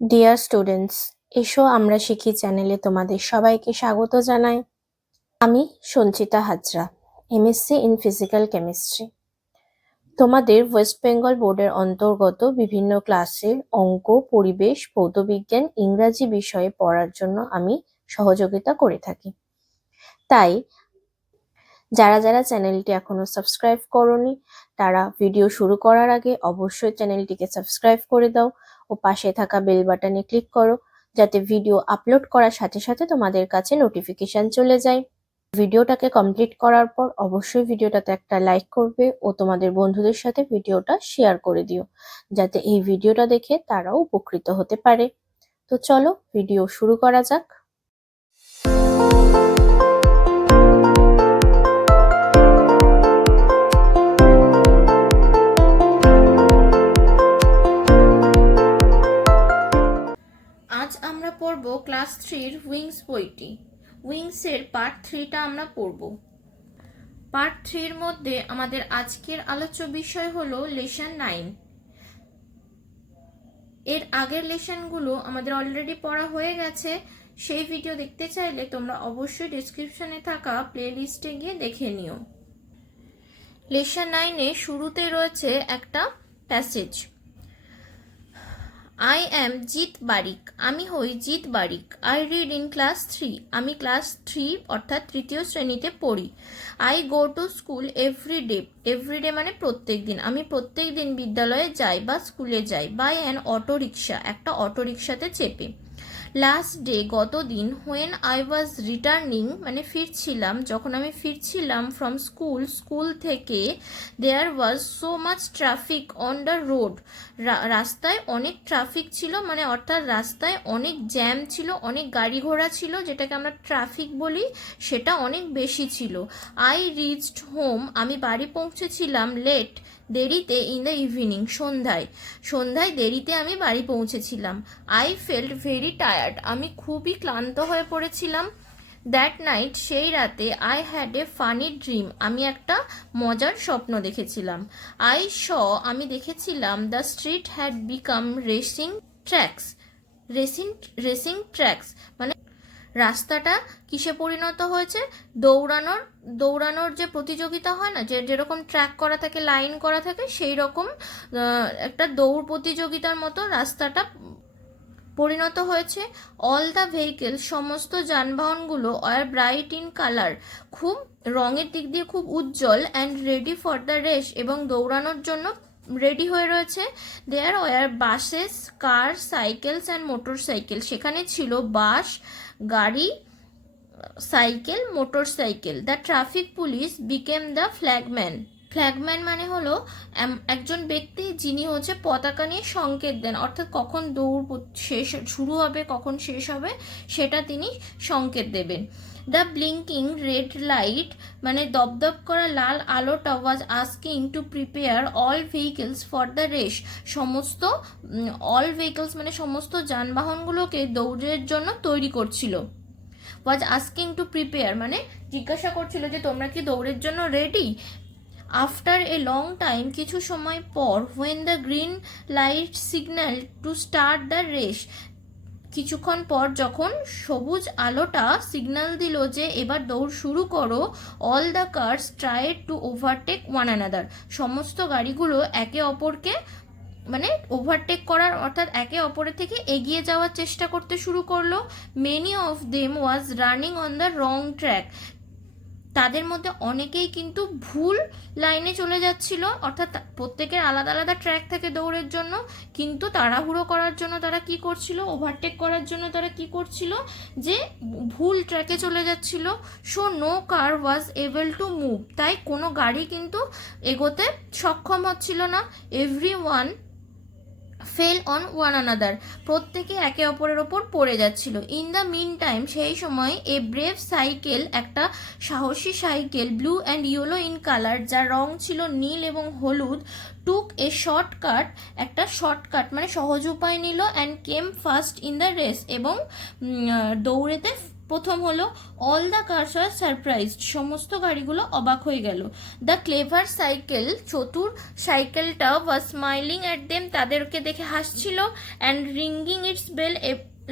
Dear students, এসো আমরা শিখি চ্যানেলে তোমাদের সবাইকে স্বাগত জানাই। আমি Sanchita Hazra, MSc in physical chemistry. তোমাদের ওয়েস্ট বেঙ্গল বোর্ডের অন্তর্গত বিভিন্ন ক্লাসের অঙ্ক, পরিবেশ, ভৌতবিজ্ঞান, ইংরাজি বিষয়ে পড়ার জন্য আমি সহযোগিতা করে থাকি। তাই যারা যারা চ্যানেলটি এখনো সাবস্ক্রাইব করোনি তারা ভিডিও শুরু করার আগে অবশ্যই চ্যানেলটিকে সাবস্ক্রাইব করে দাও ও পাশে থাকা বেল বাটনে ক্লিক করো, যাতে ভিডিও আপলোড করার সাথে সাথে তোমাদের কাছে নোটিফিকেশন চলে যায়। ভিডিওটাকে কমপ্লিট করার পর অবশ্যই ভিডিওটাতে একটা লাইক করবে ও তোমাদের বন্ধুদের সাথে ভিডিওটা শেয়ার করে দিও, যাতে এই ভিডিওটা দেখে তারাও উপকৃত হতে পারে। তো চলো ভিডিও শুরু করা যাক। আজ আমরা পড়ব ক্লাস 3-র উইংস বইটি। উইংসের পার্ট 3টা আমরা পড়ব। পার্ট 3-র মধ্যে আমাদের আজকের আলোচ্য বিষয় হলো লেসন 9। এর আগের লেসনগুলো আমাদের অলরেডি পড়া হয়ে গেছে। সেই ভিডিও দেখতে চাইলে তোমরা অবশ্যই ডেসক্রিপশনে থাকা প্লেলিস্টে গিয়ে দেখে নিও। লেসন 9-এ শুরুতে রয়েছে একটা প্যাসেজ। I am জিত বারিক, আমি হই জিত বারিক। I read in class 3, আমি ক্লাস 3 অর্থাৎ তৃতীয় শ্রেণীতে পড়ি। I go to school every day, everyday মানে প্রত্যেক দিন, আমি প্রত্যেক দিন বিদ্যালয়ে যাই বা স্কুলে যাই। বাই অ্যান অটো রিক্সা, একটা অটো রিক্সাতে চেপে। লাস্ট ডে গত দিন, হোয়েন আই ওয়াজ রিটার্নিং মানে ফিরছিলাম, যখন আমি ফিরছিলাম ফ্রম স্কুল, স্কুল থেকে, there was so much traffic on the road, রাস্তায় অনেক ট্রাফিক ছিল, মানে অর্থাৎ রাস্তায় অনেক জ্যাম ছিল, অনেক গাড়ি ঘোড়া ছিল, যেটাকে আমরা ট্রাফিক বলি, সেটা অনেক বেশি ছিল। আই রিচড হোম, আমি বাড়ি পৌঁছেছিলাম, লেট দেরিতে, ইন দ্য ইভিনিং সন্ধ্যায় দেরিতে আমি বাড়ি পৌঁছেছিলাম। আই ফেল্ট ভেরি টায়ার্ড, আমি খুবই ক্লান্ত হয়ে পড়েছিলাম। দ্যাট নাইট, সেই রাতে, I had a funny dream, আমি একটা মজার স্বপ্ন দেখেছিলাম। আই আমি দেখেছিলাম, the street had become racing tracts মানে রাস্তাটা কিসে পরিণত হয়েছে? দৌড়ানোর যে প্রতিযোগিতা হয় না, যেরকম ট্র্যাক করা থাকে, লাইন করা থাকে, সেই রকম একটা দৌড় প্রতিযোগিতার মতো রাস্তাটা পরিণত হয়েছে। অল দ্য ভেহিকেল, সমস্ত যানবাহনগুলো, আর ব্রাইট ইন কালার, খুব রঙের দিক দিয়ে খুব উজ্জ্বল, and ready for the race, এবং দৌড়ানোর জন্য রেডি হয়ে রয়েছে। There were buses, car, cycles and motor cycle, সেখানে ছিল বাস, গাড়ি, cycle, motor cycle. The traffic police became the flagman মানে হলো একজন ব্যক্তি যিনি হচ্ছে পতাকা নিয়ে সংকেত দেন, অর্থাৎ কখন দৌড় শেষ শুরু হবে, কখন শেষ হবে, সেটা তিনি সংকেত দেবেন। দ্য ব্লিঙ্কিং রেড লাইট মানে দপদপ করা লাল আলোটা ওয়াজ asking to prepare all vehicles for the race, all vehicles মানে সমস্ত যানবাহনগুলোকে দৌড়ের জন্য তৈরি করছিল। ওয়াজ আস্কিং টু প্রিপেয়ার মানে জিজ্ঞাসা করছিল যে তোমরা কি দৌড়ের জন্য ready. After a long time, কিছু সময় পর, when the green light signal to start the race, কিছুক্ষণ পর যখন সবুজ আলোটা সিগন্যাল দিল যে এবার দৌড় শুরু করো, all the cars tried to overtake one another, সমস্ত গাড়িগুলো একে অপরকে মানে ওভারটেক করার অর্থাৎ একে অপরের থেকে এগিয়ে যাওয়ার চেষ্টা করতে শুরু করলো। Many of them was running on the wrong track, তাদের মধ্যে অনেকেই কিন্তু ভুল লাইনে চলে যাচ্ছিল, অর্থাৎ প্রত্যেকের আলাদা আলাদা ট্র্যাক থাকে দৌড়ের জন্য, কিন্তু তাড়াহুড়ো করার জন্য তারা কি করছিল, ওভারটেক করার জন্য তারা কি করছিল, যে ভুল ট্র্যাকে চলে যাচ্ছিল। So no car was able to move, তাই কোনো গাড়ি কিন্তু এগোতে সক্ষম হচ্ছিল না। Everyone fell on one another, প্রত্যেকে একে অপরের ওপর পড়ে যাচ্ছিল। ইন দ্য মিন টাইম, সেই সময় এ ব্রেভ সাইকেল, একটা সাহসী cycle, blue and yellow in colour, যার রং ছিল নীল এবং হলুদ, টুক এ শর্টকাট, একটা শর্টকাট মানে সহজ উপায় নিল, and came first in the race, এবং দৌড়েতে প্রথম হলো all the cars are surprised, সমস্ত গাড়িগুলো অবাক হয়ে গেল। দ্য ক্লেভার সাইকেল, চতুর সাইকেলটা ওয়াজ স্মাইলিং অ্যাট দেম, তাদেরকে দেখে হাসছিল। And ringing its bell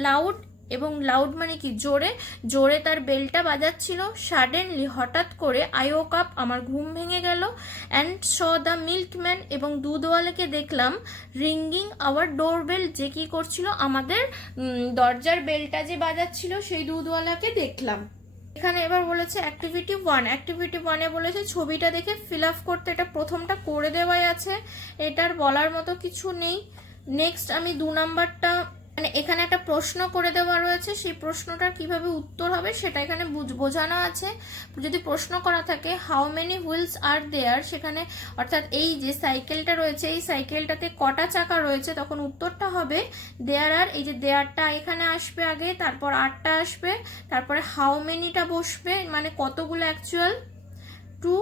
loud, এবং লাউড মানে কি জোরে, জোরে তার বেলটা বাজাচ্ছিল। সাডেনলি, হঠাৎ করে, আই ওক আপ, আমার ঘুম ভেঙে গেল। অ্যান্ড স দ্য মিল্কম্যান, এবং দুধওয়ালাকে দেখলাম। রিঙ্গিং আওয়ার ডোর বেল, যে কি করছিল, আমাদের দরজার বেলটা যে বাজাচ্ছিল সেই দুধওয়ালাকে দেখলাম। এখানে এবার বলেছে অ্যাক্টিভিটি 1, অ্যাক্টিভিটি 1-এ বলেছে ছবিটা দেখে ফিল আপ করতে। এটা প্রথমটা করে দেওয়াই আছে, এটার বলার মতো কিছু নেই। নেক্সট আমি 2 নাম্বারটা, মানে এখানে একটা প্রশ্ন করে দেওয়া রয়েছে, সেই প্রশ্নটার কিভাবে উত্তর হবে সেটা এখানে বোঝানো আছে। যদি প্রশ্ন করা থাকে হাউ মেনি হুইলস আর দেয়ার, সেখানে অর্থাৎ এই যে সাইকেলটা রয়েছে এই সাইকেলটাতে কটা চাকা রয়েছে, তখন উত্তরটা হবে দেয়ার আর, এই যে দেয়ারটা এখানে আসবে আগে, তারপর আরটা আসবে, তারপরে হাউ মেনিটা বসবে, মানে কতগুলো অ্যাকচুয়াল 2,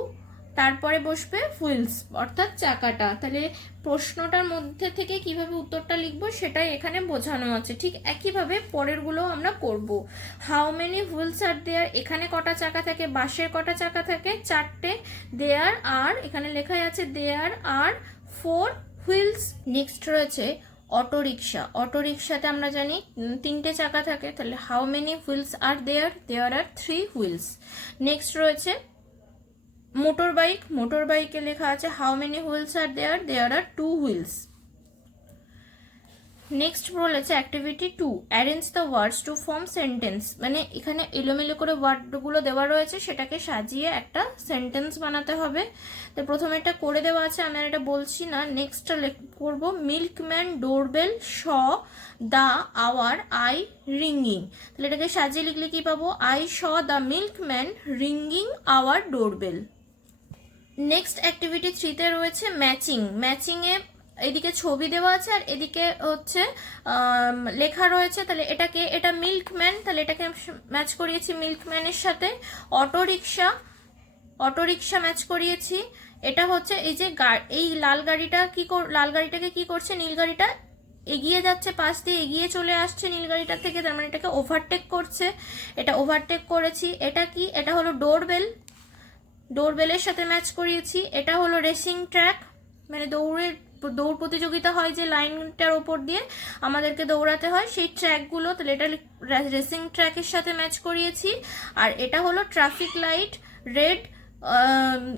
তারপরে বসবে হুইলস অর্থাৎ চাকাটা। তাহলে প্রশ্নটার মধ্যে থেকে কিভাবে উত্তরটা লিখবো সেটাই এখানে বোঝানো আছে। ঠিক একইভাবে পরেরগুলো আমরা করব। হাউ মেনি হুইলস আর দেয়ার, এখানে কটা চাকা থাকে, বাসের কটা চাকা থাকে, 4টে। দেয়ার আর, এখানে লেখাই আছে দেয়ার আর 4 হুইলস। নেক্সট রয়েছে অটো রিক্সা, অটো রিক্সাতে আমরা জানি 3টে চাকা থাকে, তাহলে how many wheels are there, there are 3 wheels. Next রয়েছে মোটর বাইক, মোটর বাইকে লেখা আছে how many wheels are there, there are 2 wheels. Next বলেছে activity 2, arrange the words to form sentence, মানে এখানে এলোমেলো করে ওয়ার্ডগুলো দেওয়া রয়েছে, সেটাকে সাজিয়ে একটা সেন্টেন্স বানাতে হবে। তো প্রথমে এটা করে দেওয়া আছে, আমি আর এটা বলছি না। নেক্সটটা করব milkman doorbell saw the our I ringing, তাহলে এটাকে সাজিয়ে লিখলে কি পাবো, I saw the milkman ringing our doorbell. Next activity 3-তে রয়েছে ম্যাচিং, ম্যাচিংয়ে এদিকে ছবি দেওয়া আছে আর এদিকে হচ্ছে লেখা রয়েছে, তাহলে এটাকে, এটা মিল্কম্যান, তাহলে এটাকে ম্যাচ করিয়েছি মিল্কম্যানের সাথে। Auto rickshaw, auto rickshaw match করিয়েছি। এটা হচ্ছে এই যে এই লাল গাড়িটা লাল গাড়িটাকে কি করছে, নীল গাড়িটা এগিয়ে যাচ্ছে, পাশ দিয়ে এগিয়ে চলে আসছে নীল গাড়িটা থেকে, তার মানে এটাকে ওভারটেক করছে, এটা ওভারটেক করেছি। এটা কি, এটা হলো ডোরবেল, ডোরবেলের সাথে ম্যাচ করিয়েছি। এটা হলো রেসিং ট্র্যাক, মানে দৌড় প্রতিযোগিতা হয় যে লাইনটার ওপর দিয়ে আমাদেরকে দৌড়াতে হয় সেই ট্র্যাকগুলো, তাহলে এটা রেসিং ট্র্যাকের সাথে ম্যাচ করিয়েছি। আর এটা হলো traffic light, red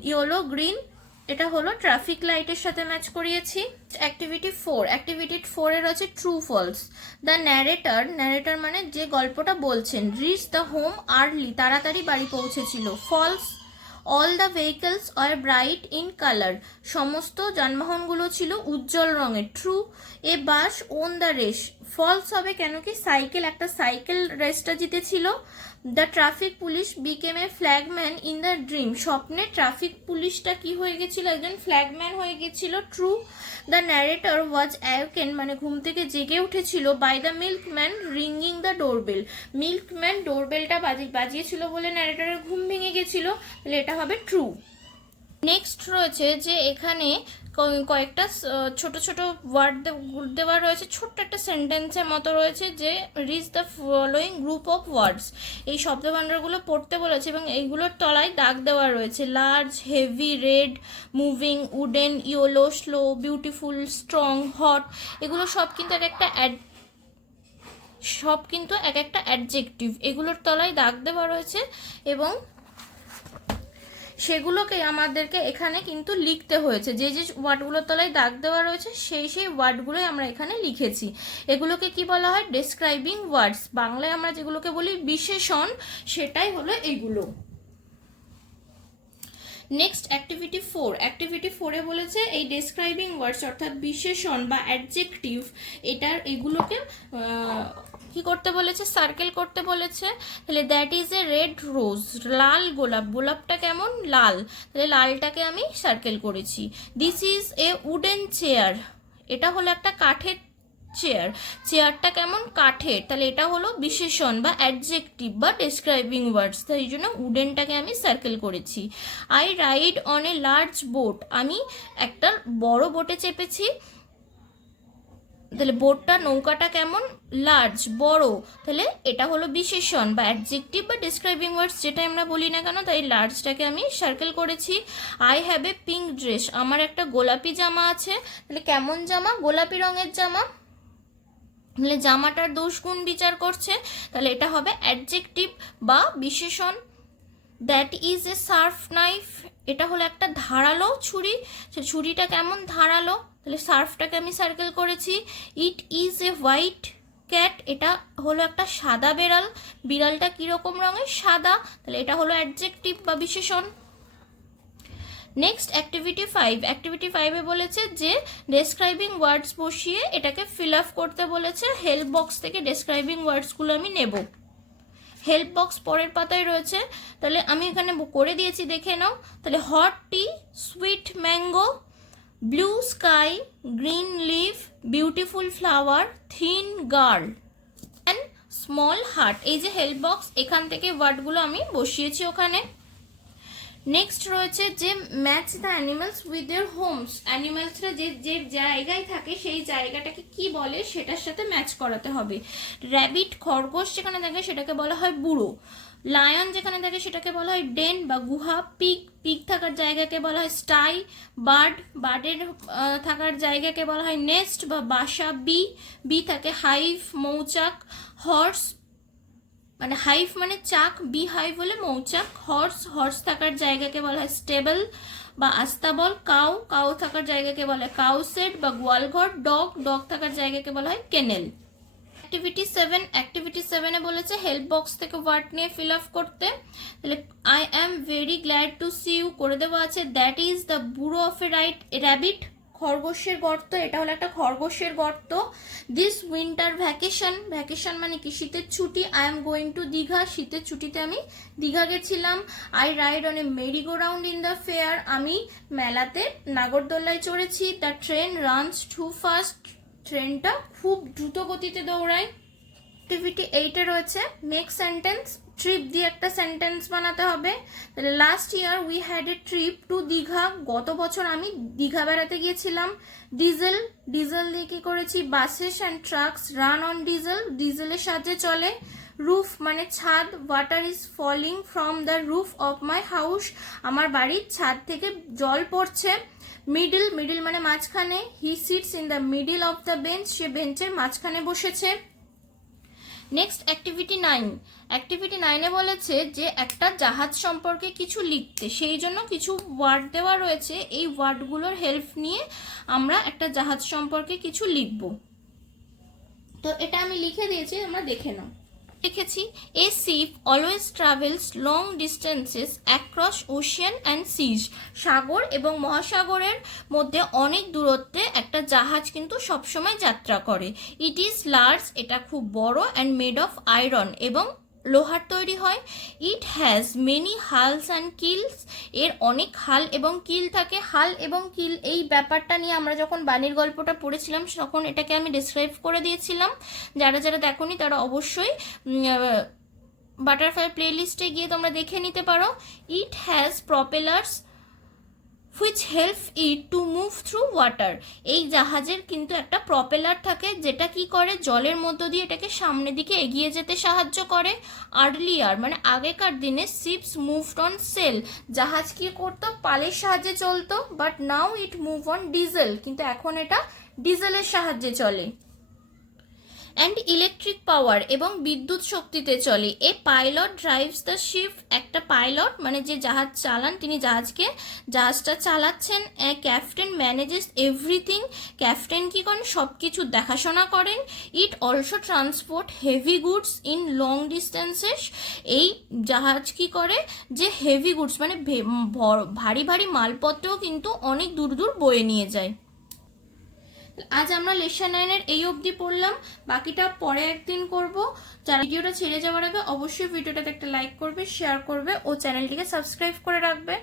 yellow green, এটা হলো ট্রাফিক লাইটের সাথে ম্যাচ করিয়েছি। অ্যাক্টিভিটি 4, অ্যাক্টিভিটি 4-এর আছে true false. The narrator, narrator মানে যে গল্পটা বলছেন, রিচ দ্য হোম আর্লি, তাড়াতাড়ি বাড়ি পৌঁছেছিল। False, all the vehicles are bright in colour, সমস্ত যানবাহনগুলো ছিল উজ্জ্বল রঙের। True, a bus won the race, false হবে কেন কি সাইকেল, একটা সাইকেল রেসটা জিতেছিল। The traffic police became a flagman in the dream, স্বপ্নে ট্রাফিক পুলিশটা কি হয়ে গেছিল, একজন ফ্ল্যাগম্যান হয়ে গেছিল। True, the narrator was awoken, মানে ঘুম থেকে জেগে উঠেছিল, by the milkman ringing the doorbell, milkman ডোরবেলটা বাজিয়েছিল বলে ন্যারেটরের ঘুম ভেঙে গেছিল, তাহলে এটা হবে ট্রু। নেক্সট রয়েছে যে এখানে কয়েকটা ছোট ছোট ওয়ার্ড দেওয়া রয়েছে, ছোট্ট একটা সেন্টেন্সের মতো রয়েছে, যে reach the following group of words, এই শব্দভাণ্ডারগুলো পড়তে বলেছে এবং এইগুলোর তলায় দাগ দেওয়া রয়েছে। Large, heavy, red, moving, wooden, yellow, slow, beautiful, strong, hot, এগুলো সব কিন্তু এক একটা অ্যাডজেক্টিভ, এগুলোর তলায় দাগ দেওয়া রয়েছে এবং সেগুলোকে আমাদেরকে এখানে কিন্তু লিখতে হয়েছে, যে যে ওয়ার্ডগুলোর তলায় দাগ দেওয়া রয়েছে সেই ওয়ার্ডগুলোই আমরা এখানে লিখেছি। এগুলোকে কি বলা হয়, ডেসক্রাইবিং ওয়ার্ডস, বাংলায় আমরা যেগুলোকে বলি বিশেষণ, সেটাই হলো এগুলো। নেক্সট অ্যাক্টিভিটি 4, অ্যাক্টিভিটি 4-এ বলেছে এই ডেসক্রাইবিং ওয়ার্ডস অর্থাৎ বিশেষণ বা অ্যাডজেক্টিভ, এগুলোকে কি করতে বলেছে, সার্কেল করতে বলেছে। তাহলে that is a red rose, লাল গোলাপ, গোলাপটা কেমন, লাল, তাহলে লালটাকে আমি সার্কেল করেছি। This is a wooden chair, এটা হলো একটা কাঠের চেয়ার, চেয়ারটা কেমন, কাঠের, তাহলে এটা হলো বিশেষণ বা অ্যাডজেক্টিভ বা ডেসক্রাইবিং ওয়ার্ডস, তাই এই জন্য উডেনটাকে আমি সার্কেল করেছি। I ride on a large boat, আমি একটা বড় বোটে চেপেছি, তাহলে বোটটা নৌকাটা কেমন, লার্জ বড়, তাহলে এটা হলো বিশেষণ বা অ্যাডজেক্টিভ বা ডিসক্রাইবিং ওয়ার্ডস যেটা আমরা বলি না কেন, তাই লার্জটাকে আমি সার্কেল করেছি। I have a pink dress, আমার একটা গোলাপি জামা আছে, তাহলে কেমন জামা, গোলাপি রঙের জামা, তাহলে জামাটার দোষ গুণ বিচার করছে, তাহলে এটা হবে অ্যাডজেক্টিভ বা বিশেষণ। That is A sharp knife, এটা হলো একটা ধারালো ছুরি, সে ছুরিটা কেমন ধারালো, তাহলে শার্পটাকে আমি সার্কেল করেছি। It is a white cat, এটা হলো একটা সাদা বেড়াল, বিড়ালটা কীরকম রঙের, সাদা, তাহলে এটা হলো অ্যাডজেক্টিভ বা বিশেষণ। নেক্সট অ্যাক্টিভিটি 5, অ্যাক্টিভিটি 5-এ বলেছে যে ডেসক্রাইবিং ওয়ার্ডস বসিয়ে এটাকে ফিল আপ করতে বলেছে। হেল্প বক্স থেকে ডেসক্রাইবিং ওয়ার্ডসগুলো আমি নেব। হেল্প বক্স পরের পাতায় রয়েছে, তাহলে আমি এখানে করে দিয়েছি, দেখে নাও। তাহলে hot tea, sweet mango, blue sky, green leaf, beautiful flower, thin girl and small heart. এই যে হেল্প বক্স, এখান থেকে ওয়ার্ডগুলো আমি বসিয়েছি ওখানে। নেক্সট রয়েছে যে match the animals with their homes, অ্যানিমালসরা যে যে জায়গায় থাকে সেই জায়গাটাকে কি বলে সেটার সাথে ম্যাচ করাতে হবে। র্যাবিট খরগোশ যেখানে থাকে সেটাকে বলা হয় বুড়ো, লায়ন যেখানে থাকে সেটাকে বলা হয় ডেন বা গুহা, পিগ পিগ থাকার জায়গাকে বলা হয় স্টাই, বার্ড বার্ডের থাকার জায়গাকে বলা হয় নেস্ট বা বাসা, বি বি থাকে হাইভ মৌচাক, হর্স মানে হাইভ মানে চাক, বি হাইভ হলে মৌচাক, হর্স হর্স থাকার জায়গাকে বলা হয় স্টেবল বা আস্তাবল, কাউ কাউ থাকার জায়গাকে বলা হয় কাউ সেট বা গোয়ালঘর, ডগ ডগ থাকার জায়গাকে বলা হয় কেনেল। অ্যাক্টিভিটি 7, অ্যাক্টিভিটি 7-এ বলেছে হেল্প বক্স থেকে ওয়ার্ড নিয়ে ফিল আপ করতে। তাহলে I am very glad to see you করে দেওয়া আছে। That is the burrow of a rabbit, খরগোশের গর্ত, এটা হলো একটা খরগোশের গর্ত। দিস উইন্টার ভ্যাকেশন, ভ্যাকেশন মানে কি শীতের ছুটি। I am going to Digha, শীতের ছুটিতে আমি দীঘা গেছিলাম। I ride on a merry go round in the fair, আমি মেলাতে নাগরদোল্লায় চড়েছি। The train runs too fast, ট্রেনটা খুব দ্রুত গতিতে দৌড়ায়। অ্যাক্টিভিটি 8-এ রয়েছে মেক সেন্টেন্স, ট্রিপ দিয়ে একটা সেন্টেন্স বানাতে হবে। তাহলে last year we had a trip to Digha, গত বছর আমি দীঘা বেড়াতে গিয়েছিলাম। ডিজেল, ডিজেল দিয়ে কি করেছি, buses and trucks run on diesel, ডিজেলের সাহায্যে চলে। রুফ মানে ছাদ, water is falling from the roof of my house, আমার বাড়ির ছাদ থেকে জল পড়ছে। মিডল, মিডল মানে মাঝখানে, he sits in the middle of the bench, সে বেঞ্চের মাঝখানে বসেছে। নেক্সট অ্যাক্টিভিটি 9, অ্যাক্টিভিটি 9-এ বলেছে যে একটা জাহাজ সম্পর্কে কিছু লিখতে, সেই জন্য কিছু ওয়ার্ড দেওয়া রয়েছে, এই ওয়ার্ডগুলোর হেল্প নিয়ে আমরা একটা জাহাজ সম্পর্কে কিছু লিখব। তো এটা আমি লিখে দিয়েছি, আমরা দেখে নাও। লিখেছি a ship always travels long distances across ocean and seas, সাগর এবং মহাসাগরের মধ্যে অনেক দূরত্বে একটা জাহাজ কিন্তু সবসময় যাত্রা করে। ইট ইজ লার্জ, এটা খুব বড়, অ্যান্ড মেড অফ আয়রন, এবং লোহার তৈরি হয়। It has many hulls and keels, এর অনেক হাল এবং কিল থাকে। হাল এবং কিল এই ব্যাপারটা নিয়ে আমরা যখন বাণীর গল্পটা পড়েছিলাম তখন এটাকে আমি ডিসক্রাইব করে দিয়েছিলাম। যারা যারা দেখোনি তারা অবশ্যই বাটারফ্লাই প্লেলিস্টে গিয়ে তোমরা দেখে নিতে পারো। It has propellers which help it to move through water, এই জাহাজের কিন্তু একটা প্রপেলার থাকে যেটা কি করে জলের মধ্য দিয়ে এটাকে সামনের দিকে এগিয়ে যেতে সাহায্য করে। আর্লিয়ার মানে আগেকার দিনে শিপস মুভড অন সেল, জাহাজ কি করতো, পালের সাহায্যে চলতো। But now it move on diesel, কিন্তু এখন এটা ডিজেলের সাহায্যে চলে। অ্যান্ড ইলেকট্রিক পাওয়ার, এবং বিদ্যুৎ শক্তিতে চলে। A pilot drives the ship, একটা পাইলট মানে যে জাহাজ চালান তিনি জাহাজটা চালাচ্ছেন। ক্যাপ্টেন ম্যানেজেস এভরিথিং, ক্যাপ্টেন কি করেন, সব কিছু দেখাশোনা করেন। It also transport heavy goods in long distances, এই জাহাজ কি করে যে হেভি গুডস মানে ভারী ভারী মালপত্রও কিন্তু অনেক দূর দূর বয়ে নিয়ে যায়। আজ আমরা লেসন 9-এর এই অবধি পড়লাম, বাকিটা পরে একদিন করব। যারা ভিডিওটা ছেড়ে যাওয়ার আগে অবশ্যই ভিডিওটাতে একটা লাইক করবে, শেয়ার করবে ও চ্যানেলটিকে সাবস্ক্রাইব করে রাখবে।